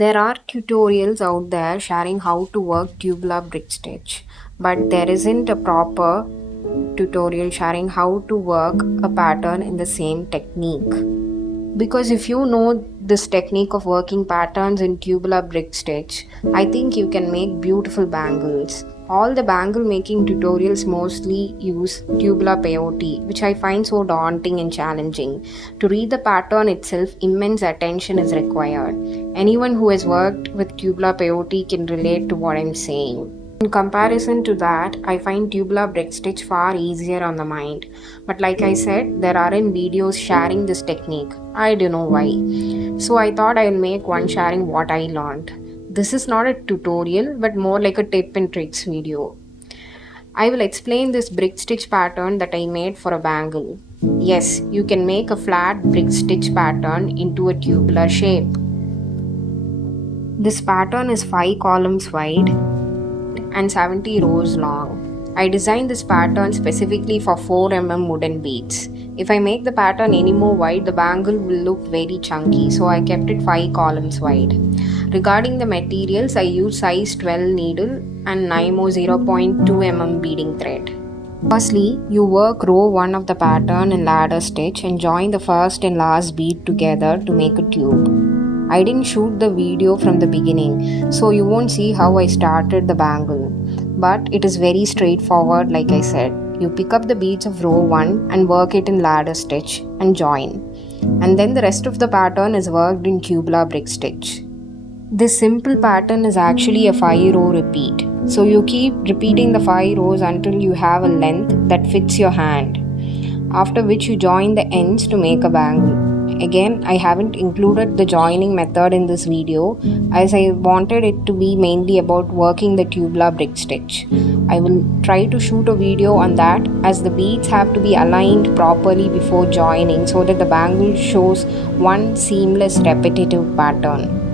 There are tutorials out there sharing how to work tubular brick stitch, but there isn't a proper tutorial sharing how to work a pattern in the same technique. Because if you know this technique of working patterns in tubular brick stitch, I think you can make beautiful bangles. All the bangle making tutorials mostly use tubular peyote, which I find so daunting and challenging. To read the pattern itself, immense attention is required. Anyone who has worked with tubular peyote can relate to what I'm saying. In comparison to that, I find tubular brick stitch far easier on the mind. But like I said, there aren't videos sharing this technique. I don't know why. So I thought I'll make one sharing what I learned. This is not a tutorial but more like a tip and tricks video. I will explain this brick stitch pattern that I made for a bangle. Yes, you can make a flat brick stitch pattern into a tubular shape. This pattern is 5 columns wide and 70 rows long. I designed this pattern specifically for 4 wooden beads. If I make the pattern any more wide, the bangle will look very chunky, so I kept it 5 columns wide. Regarding the materials, I used size 12 needle and NYMO 0.2 beading thread. Firstly, you work row 1 of the pattern in ladder stitch and join the first and last bead together to make a tube. I didn't shoot the video from the beginning, so you won't see how I started the bangle. But it is very straightforward, like I said. You pick up the beads of row 1 and work it in ladder stitch and join. And then the rest of the pattern is worked in tubular brick stitch. This simple pattern is actually a 5-row repeat. So you keep repeating the 5 rows until you have a length that fits your hand. After which you join the ends to make a bangle. Again, I haven't included the joining method in this video as I wanted it to be mainly about working the tubular brick stitch. I will try to shoot a video on that as the beads have to be aligned properly before joining so that the bangle shows one seamless repetitive pattern.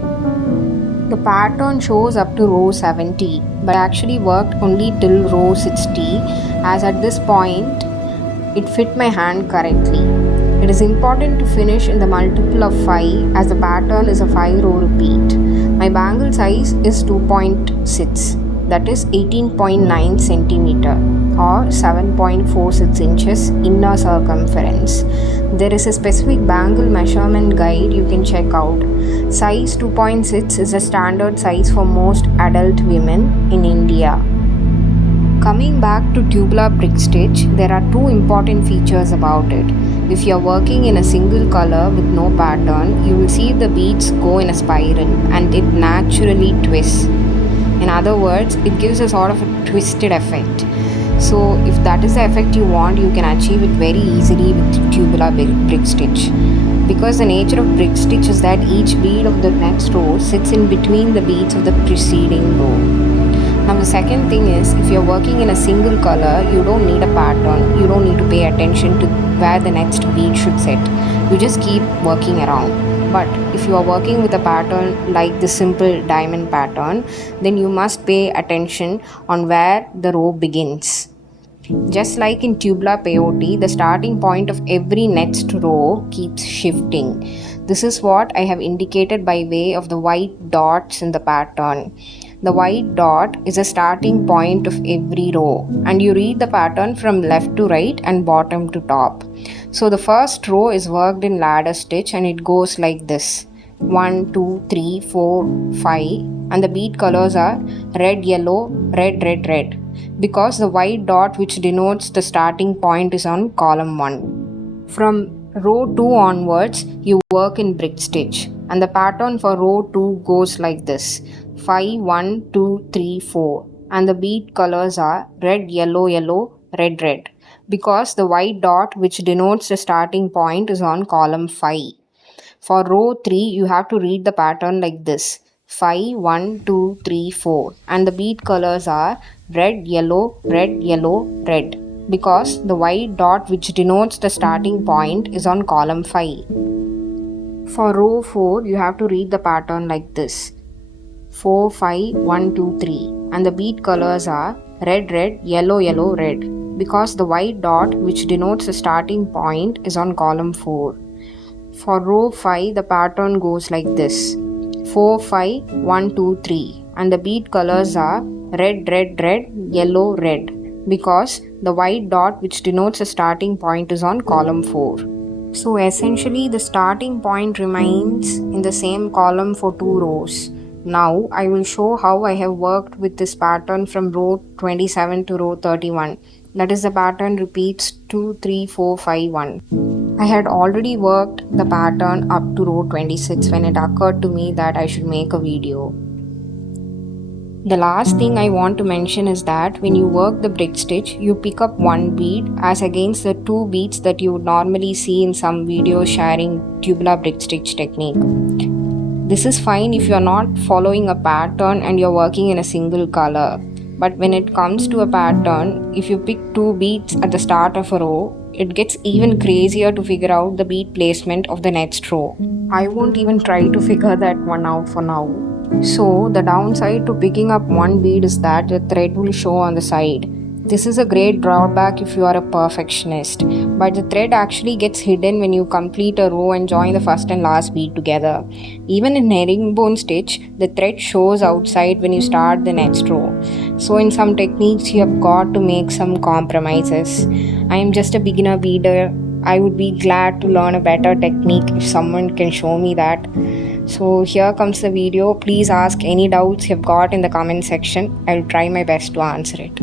The pattern shows up to row 70, but I actually worked only till row 60 as at this point it fit my hand correctly. It is important to finish in the multiple of 5 as the pattern is a 5-row repeat. My bangle size is 2.6, that is 18.9 centimeter or 7.46 inches inner circumference. There is a specific bangle measurement guide you can check out. Size 2.6 is a standard size for most adult women in India. Coming back to tubular brick stitch, there are 2 important features about it. If you are working in a single color with no pattern, you will see the beads go in a spiral and it naturally twists. In other words, it gives a sort of a twisted effect. So if that is the effect you want, you can achieve it very easily with tubular brick stitch. Because the nature of brick stitch is that each bead of the next row sits in between the beads of the preceding row. Now the second thing is, if you're working in a single color, you don't need a pattern. You don't need to pay attention to where the next bead should sit. You just keep working around. But if you are working with a pattern like the simple diamond pattern, then you must pay attention on where the row begins. Just like in tubular peyote, the starting point of every next row keeps shifting. This is what I have indicated by way of the white dots in the pattern. The white dot is a starting point of every row, and you read the pattern from left to right and bottom to top. So the first row is worked in ladder stitch and it goes like this: 1, 2, 3, 4, 5, and the bead colors are red, yellow, red, red, red, because the white dot which denotes the starting point is on column 1. From row 2 onwards, you work in brick stitch, and the pattern for row 2 goes like this: 5, 1, 2, 3, 4, and the bead colors are red, yellow, yellow, red, red, because the white dot which denotes the starting point is on column 5. For row 3, you have to read the pattern like this: 5, 1, 2, 3, 4, and the bead colors are red, yellow, red, because the white dot which denotes the starting point is on column 5. For row 4, you have to read the pattern like this: 4, 5, 1, 2, 3, and the bead colors are red, red, yellow, yellow, red, because the white dot which denotes the starting point is on column 4. For row 5, the pattern goes like this: 4, 5, 1, 2, 3, and the bead colors are red, red, red, yellow, red, because the white dot which denotes a starting point is on column 4. So essentially the starting point remains in the same column for 2 rows. Now I will show how I have worked with this pattern from row 27 to row 31. That is, the pattern repeats 2, 3, 4, 5, 1. I had already worked the pattern up to row 26 when it occurred to me that I should make a video. The last thing I want to mention is that when you work the brick stitch, you pick up one bead as against the 2 beads that you would normally see in some videos sharing tubular brick stitch technique. This is fine if you are not following a pattern and you're working in a single color. But when it comes to a pattern, if you pick 2 beads at the start of a row, it gets even crazier to figure out the bead placement of the next row. I won't even try to figure that one out for now. So the downside to picking up one bead is that the thread will show on the side. This is a great drawback if you are a perfectionist, but the thread actually gets hidden when you complete a row and join the first and last bead together. Even in herringbone stitch, the thread shows outside when you start the next row. So in some techniques you have got to make some compromises. I am just a beginner beader. I would be glad to learn a better technique if someone can show me that. So here comes the video. Please ask any doubts you've got in the comment section. I'll try my best to answer it.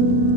you.